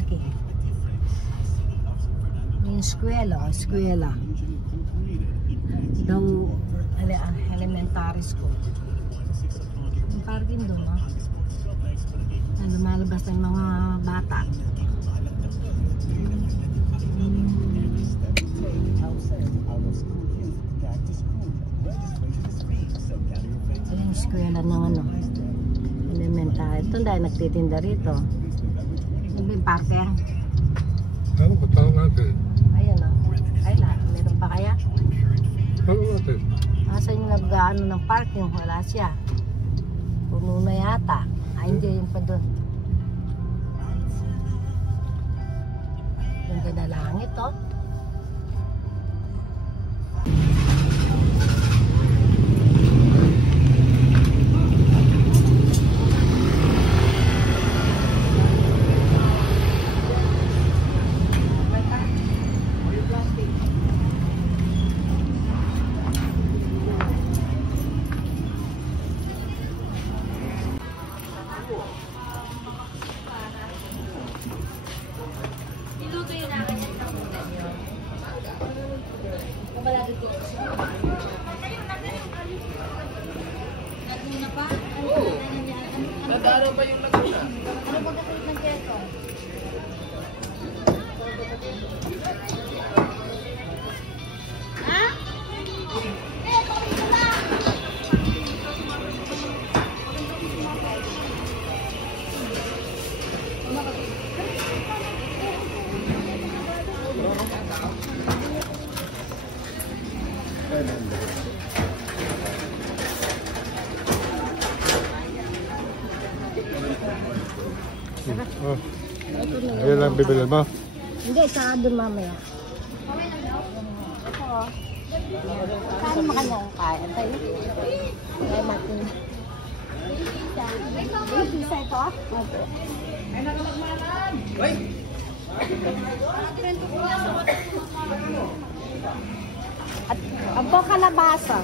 parking. Yung eskwela. Daw, elementary school. Yung parking doon, no? Lumalabas ng mga bata. Yung eskwela ng ano, elementary. Ito dahil nagtitinda rito. Yung ba yung parking? Ano ba tawag natin? Ayun, o. Ay, meron pa kaya? Ano natin? Asa yung nag-ano ng parking? Wala siya. Puno na yata. Ay, hindi yung pa doon. Ganda na langit, oh. Nadaro pa yung Laguna. Ano ba kapalit ng keso? Ha? Oh. Ayun lang bibili mo. Hindi, saka doon mamaya. Oo. Saan mo kanyang kaya? Tayo? Kaya natin. May pisa ito? Opo. Ay, nakalagmanan! Ay! At ang po kalabasa.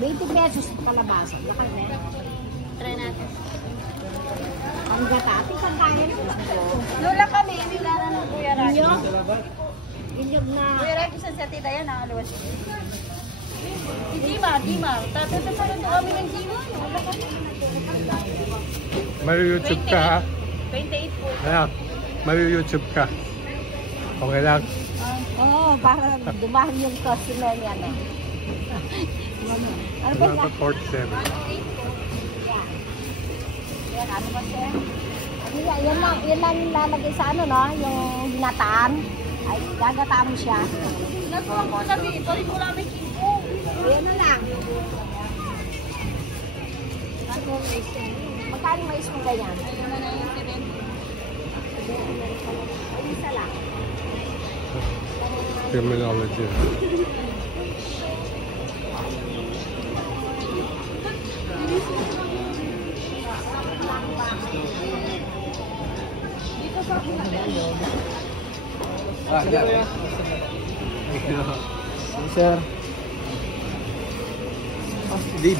20 pesos kalabasa. Lakal na yan. Try natin. Ang gatati, kung kaya naman. Lola kami, nilara ng Kuya Raki. Inyog na. Kuya Raki, saan sa tita yan? Nakaluwas. Si Dimar. Tatatapalan doon kami ng Dimar. Lola kami. May YouTube ka ha? 28 po. Ayan, may YouTube ka. Okay lang. Oo, para dumahan yung customer niya na. Ano ba Wala na? pa 47. Yan, ano ba siya? Yan lang yung lalagay sa ano, no? Yung binataan. Ay, gagataan mo siya. Nagkuha ko sabi, balik ko namin kimpo. Ayan na lang. Magkano mais mo ganyan? Ay, isa lang. Terminology. Sir. Dib.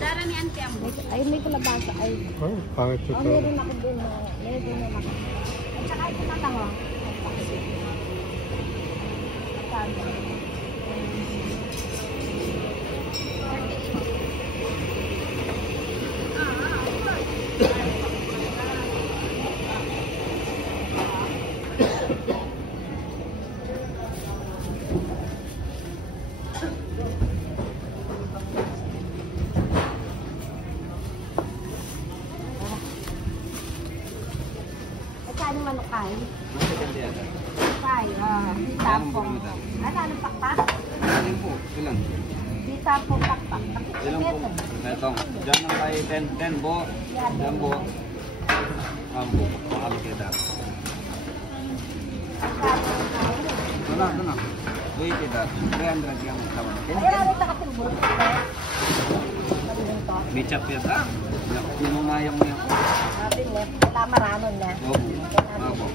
Dara ni Auntie Ambo. Ay, may kalabasa. Ay, Oh, pangit ito. meron ako dun. Meron na ako. At saka ito na lang, oh. Saan yung manukay? Kay, tapong. Ano, anong pakpak? Ilan po? Ilan? Di tapong pakpak. Ilan po? Ito. Diyan ang kay 10 po. Diyan po. Ambo. Pakalo kayo dati. Ito na. Wait, ito. 300 yung tawag. Ay, ano ito kasi bulit. May chap yan ha? Pinunayang mo yan. Sabi niya, tama ranon na. Opo.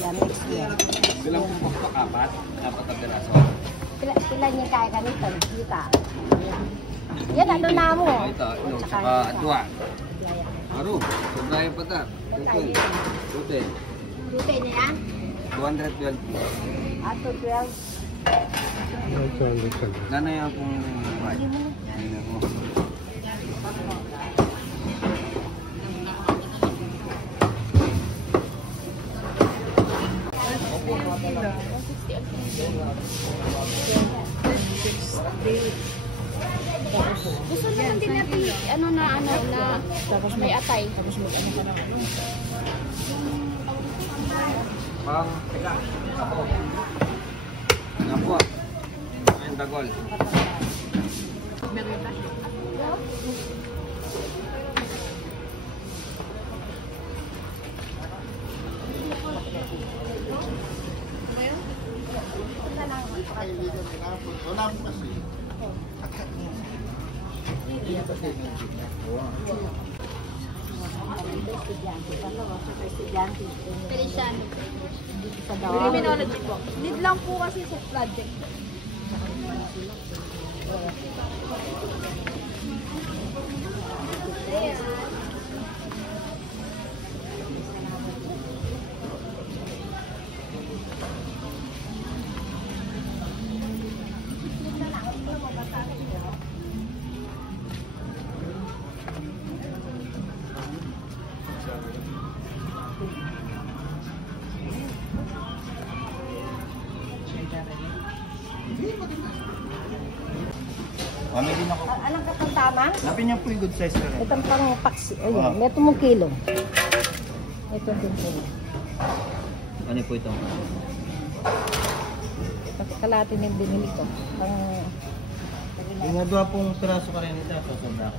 Yan, mix yan. Bilang po pakapat. Dapat ang piraso. Pila niya kaya ganito. Kita. Yan, ano na mo. Ito, saka dua. Aru, sebelah pa ta. Tute. Tute niya? 212. Ato 12. Nana yang pong right. Gusto naman din natin, tapos may atay. Tapos may ano ka na. Pang, teka. Napo. Ang dagol. Christian. Criminology po. Need lang po kasi sa project. Ano din ako? Anong katang tama? Napin niya po yung good size na rin. Itong pang paksi. Ayun, may itong kilo. Ito din po. Ano po ito? Kalahati na yung binili ko. Pang... Yung nga dua pong piraso ka rin ito. Sasabra ako.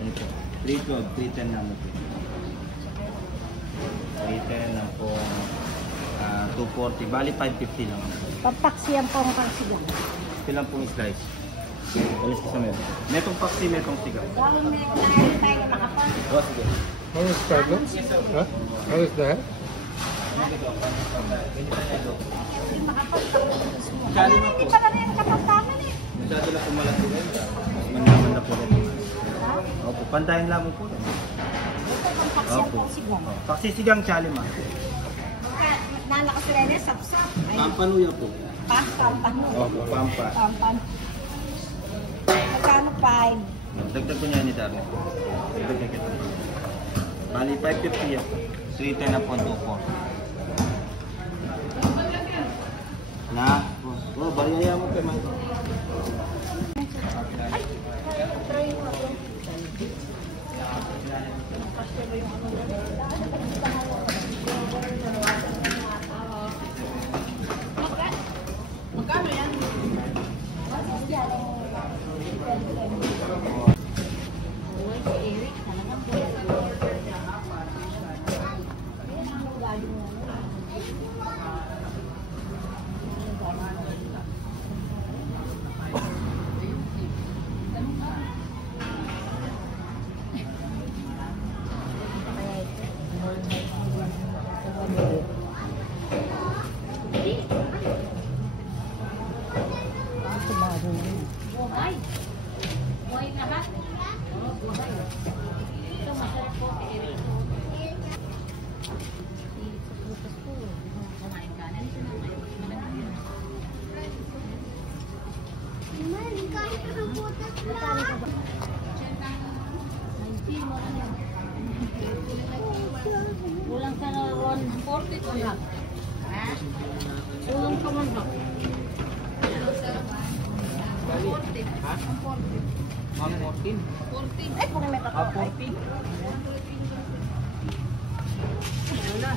Ano po? 312, 310 naman po. 310 na po. 240. Bali 550 lang. Pampaksi yan pang paksi lang. Ito lang pong slice. Alis ka sa meron. Metong paksi, metong sigaw. Dahil may kaya tayo makapal. Oh, sige. How is problem? Huh? How is that? Kali na po. Hindi pa na rin kapagtaman eh. Masyado na po malaki rin. Mas manyaman na po rin. Opo, pantayin lamang po. Ito pang paksi yan Opo. pang sigang. Paksi sigang chalima. Nalakas rin eh, sapsap. Pampanuya po. Pampan. Opo, pampa. Pampan. Magkano 5? Dagdag ko niya ni Darren. Dagdag kita. Bali 550 yan. 310 na po, 24. Na? Oh, bariyaya mo kayo man. Magkano yan? Buhay. Buhay na ba? Oo, buhay. Ito masarap po. Kumain ka na. Kulang ka na 140 ko lang. Kulang ka man ba? 40. Ha? 14. 14. Ay, kung may tatlo. 14. Wala.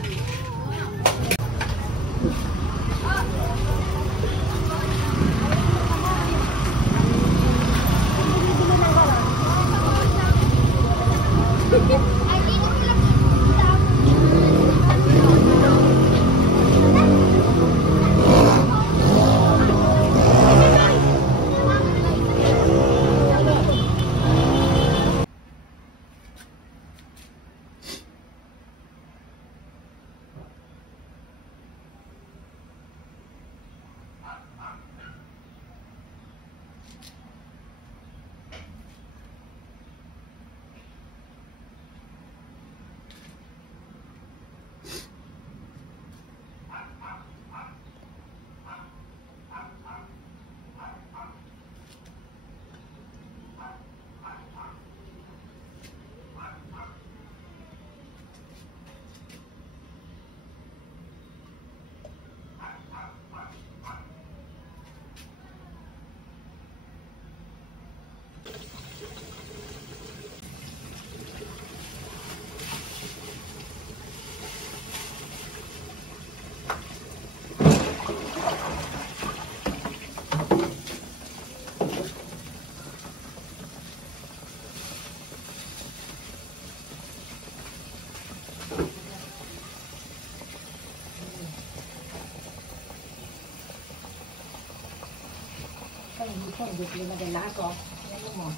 Hindi ko maganda ako. Ano mo?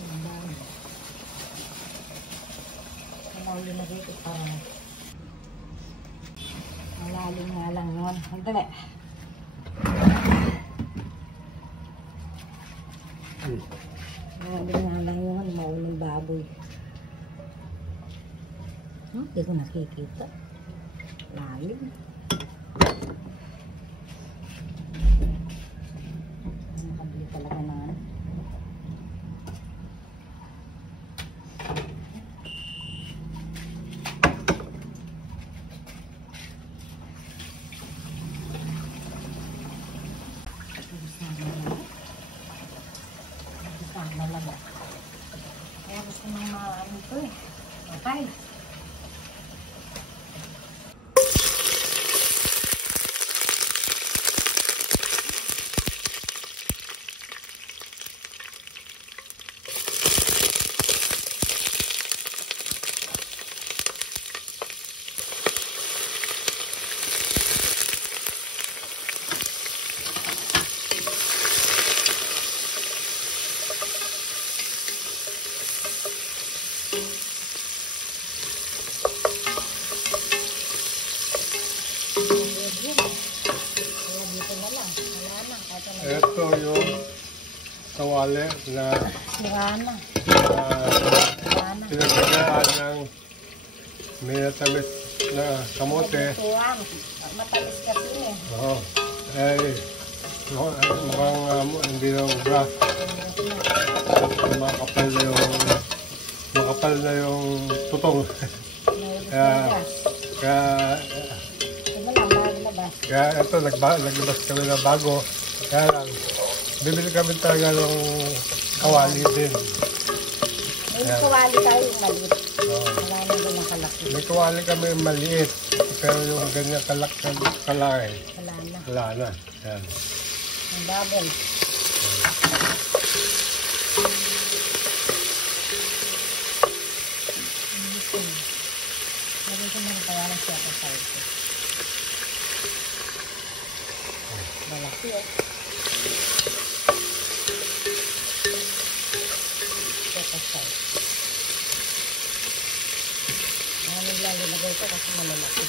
Ang dami. Malalim na dito para malalim nga lang yun. Ang dali. Malalim nga lang yun. Maulong baboy. Hindi ko nakikita. Lalim. Nakabili talaga na. Sana lang. Kaya gusto nang maano ito eh. Okay. Ito yung kawali na pinagkagaan ng minatamis na kamote. Matamis kasi eh. Oo. Ay, mukhang hindi na ubra. Makapal na yung tutong. Kaya ito, naglabas kami na bago. Kaya lang, bibili kami talaga ng kawali din. May kawali tayo yung maliit. Oo. Wala na din ang kalaki. May kawali kami maliit. Pero yung ganyan kalaki. Wala na. Wala na. Yan. Ang double. Lagay ko na rin kaya lang siya sa side ko. Malaki eh. Siya sa side. Nilagay ko kasi malalaki.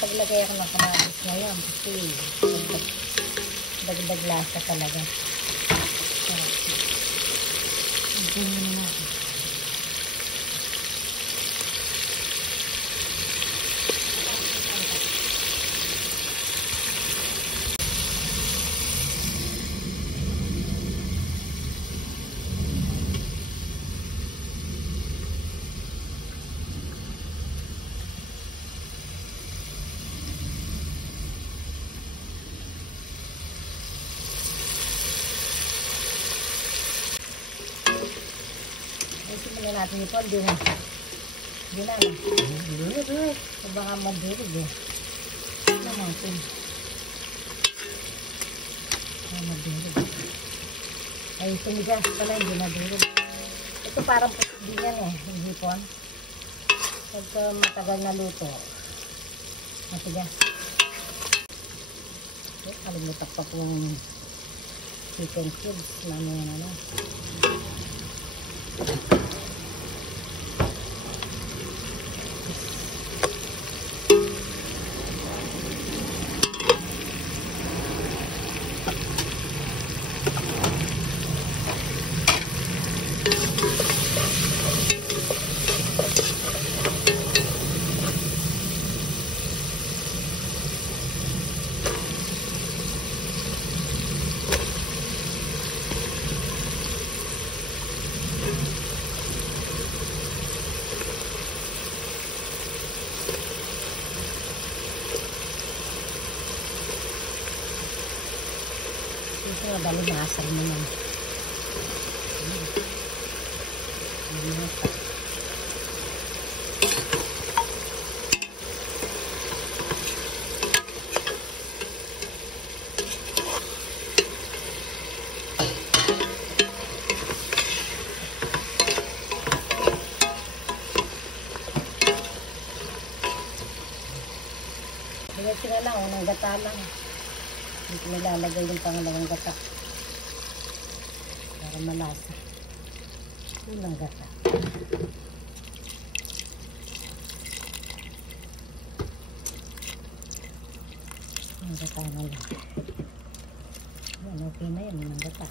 Paglagay ako ng kamatis ngayon kasi dagdag lasa talaga. Simulan natin ito, hindi na. Baka madurog eh. Ano natin? Madurog. Ay, tumigas pala, hindi madurog. Ito parang din yan eh, yung hipon. Pagka matagal na luto, matigas. Kalimutak pa pong chicken cubes. Mamaya na lang. Ito nga dalimasag naman. Diretso na lang, unang gata lang. Hindi ko nilalagay yung pangalawang gata. Para malasa. Unang gata. Unang gata na lang. Yan, okay na yan, unang gata.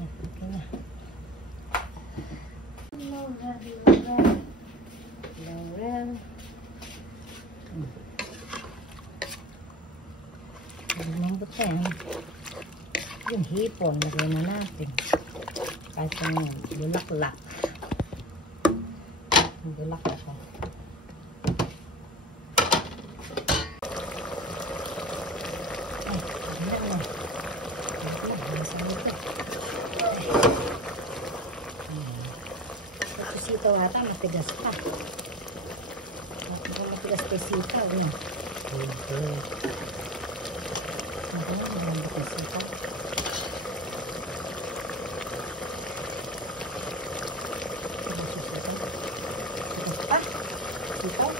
Okay na. Laurel. Lumambot na yan. Yung hipon, lagay na natin. Kahit yung bulaklak. Yung bulaklak ko. Ay, ayan na. Tapos sitaw ata, matigas pa. Matigas pa sitaw. Okay. Maganda pa sitaw. Matigas pa. Sitaw.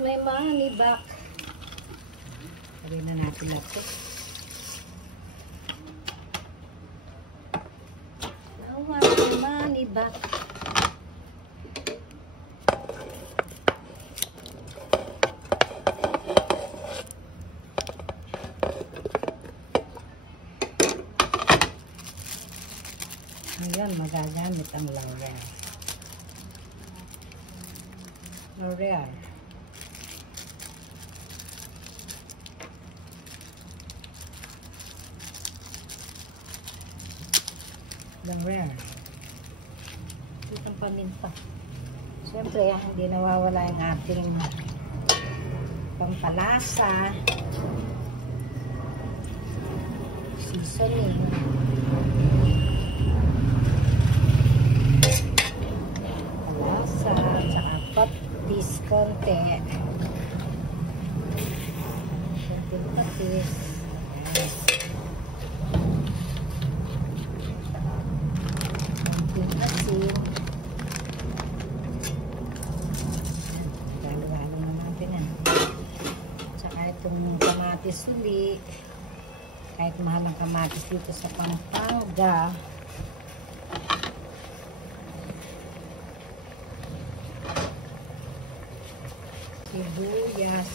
May money back. Sabihin na natin ito. I want my money back. Ngayon, magagamit ang L'Oreal. L'Oreal. L'Oreal. Itong paminta. Siyempre, hindi nawawala yung ating pampalasa, seasoning, palasa, tsaka patis konti. Konting patis. Konting asin. Halo-halo na natin yan. Tsaka itong kamatis uli. Kahit mahal ang kamatis dito sa Pampanga. Sibuyas,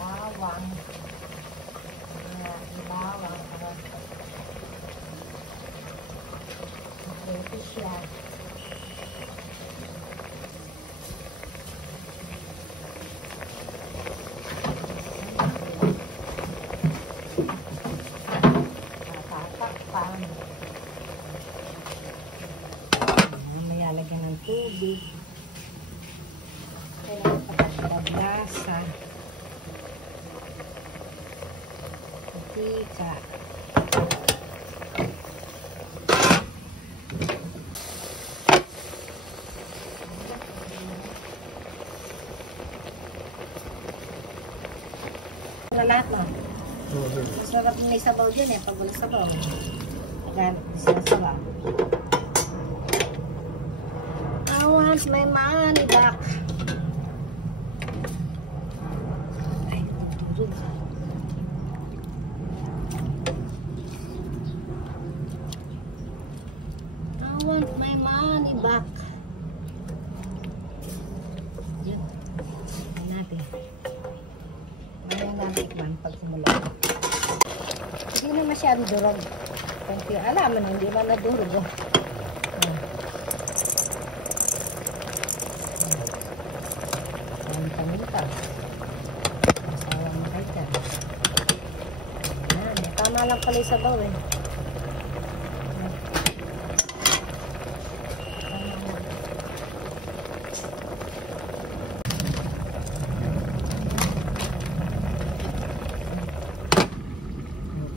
bawang, bawang, ito siya. Tatakpan. Mamaya lagyan ng tubig. Kailangan pagkablasa. Mantika. Wala lahat mo. Masarap may sabaw din eh. Pag wala sabaw. Pag isa sabaw. I want my money back. I want my money back. Yun. Ayan natin. Ayan natin ikman pag simula. Hindi na masyado durog. Kunti alaman, hindi man nadurog. Oh. Ayan. Paminta. Tama lang pala yung sabaw eh.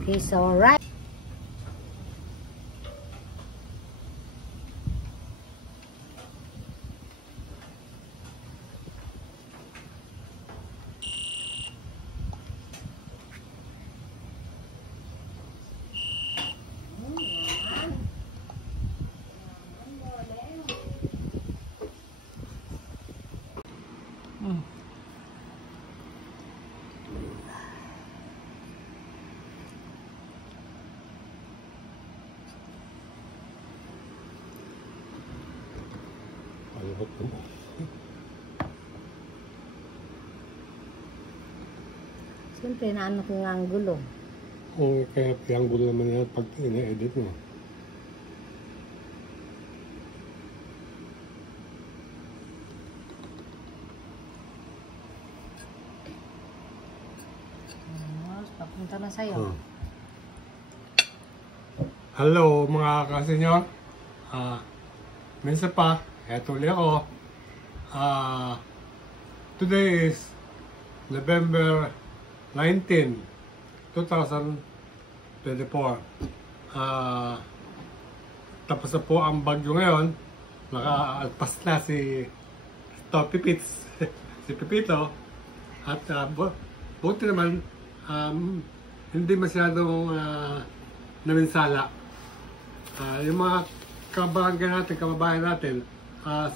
Okay, so right. Siyempre, naano ko nga ang gulo. Oo, kaya ang gulo naman yan pag ina-edit mo. Papunta na sa'yo. Hello mga kasenyor. Minsan pa, eto ulit ako. Today is November 19, 2024. Tapos na po ang bagyo ngayon. Nakaalpas na si Pipits, si Pipito. At buti naman, hindi masyadong naminsala. Yung mga kababayan natin,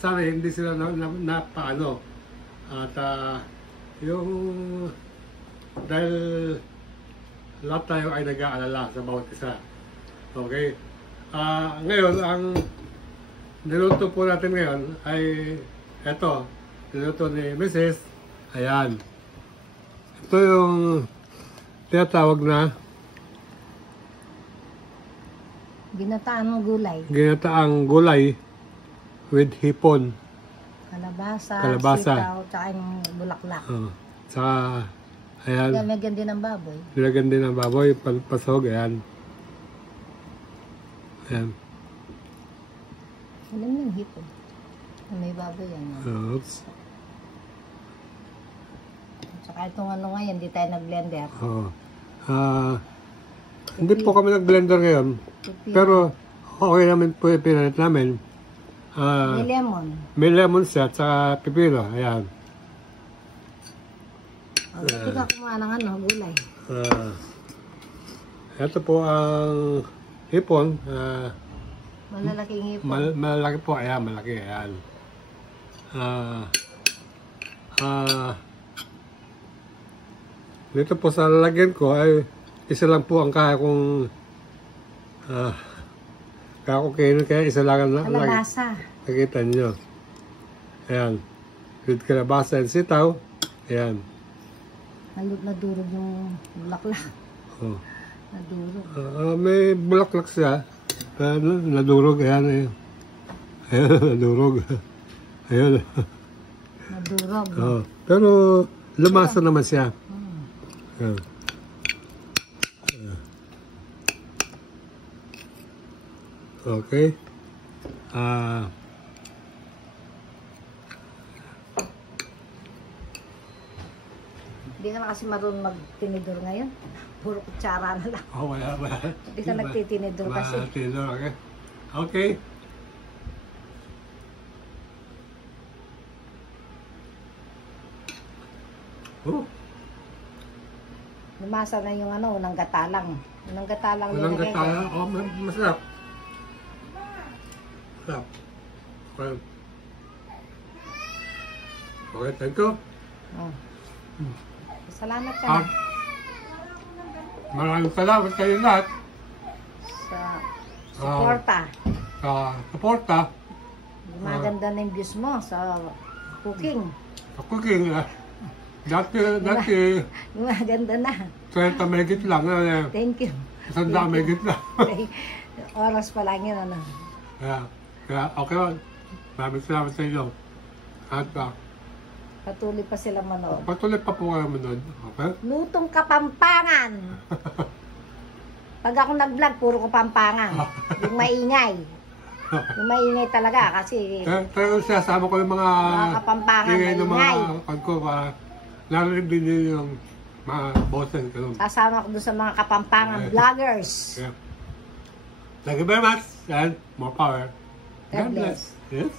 sana hindi sila napaano. At yung dahil lahat tayo ay nag-aalala sa bawat isa. Okay? Ngayon, ang niluto po natin ngayon ay eto, niluto ni Mrs. Ayan. Ito yung tinatawag na Ginataang gulay. Ginataang gulay with hipon. Kalabasa, sitaw, tsaka yung bulaklak. Tsaka, ayan. Nilagyan din ng baboy. Nilagyan din ng baboy, pasog, ayan. Ayan. Alam mo yung hipon. May baboy yan. Oops. Tsaka itong ano ngayon, hindi tayo nag-blender. Oo. Hindi po kami nag-blender ngayon. Pero, okay namin po yung pinalit namin. May lemon. May lemon siya at saka pipino. Ayan. Ito ka kumuha ng ano, gulay. Ito po ang hipon. Malalaking hipon. Malaki po. Ayan, malaki. Ayan. Dito po sa lalagyan ko ay isa lang po ang kaya kong kainin, kaya isa lang ang Kalabasa. nakita niyo. Ayan. With kalabasa and sitaw. Ayan. Nadurog yung bulaklak. Oh. Nadurog. May bulaklak siya. Nadurog. Ayan. Ayan. Ayan. Nadurog. Ayan. Nadurog. Oh. Pero lumasa naman siya. Ayan. Okay. Hindi ka na kasi marunong magtinidor ngayon. Puro kutsara na lang. Oh, wala. Hindi ka nagtitinidor kasi. Tinidor, okay. Okay. Oh, Lumasa na yung ano, unang gatalang. Unang gatalang walang nilagay ko. kataya. Oh, masarap. Masarap. Okay. Okay, thank you. Oh. Salamat ka Ah, na maraming salamat kayo lahat sa suporta. sa suporta Maganda na yung views mo sa cooking. sa cooking. Dati Maganda na. 30 megit lang. Thank you. 100 megit lang. Oras pa lang yun, ano. Kaya okay. Maraming salamat sa inyo. At Patuloy pa sila manood. patuloy pa po kayo manood. Okay? Lutong Kapampangan. Pag ako nag-vlog, puro Kapampangan. Yung maingay. Yung maingay talaga kasi Pero sasama ko yung mga Kapampangan, ingay ng mga maingay. kan ko para narinig din nyo yung mga boses ko. Sasama ko doon sa mga Kapampangan vloggers. Yeah. Thank you very much and more power. God bless. Yes.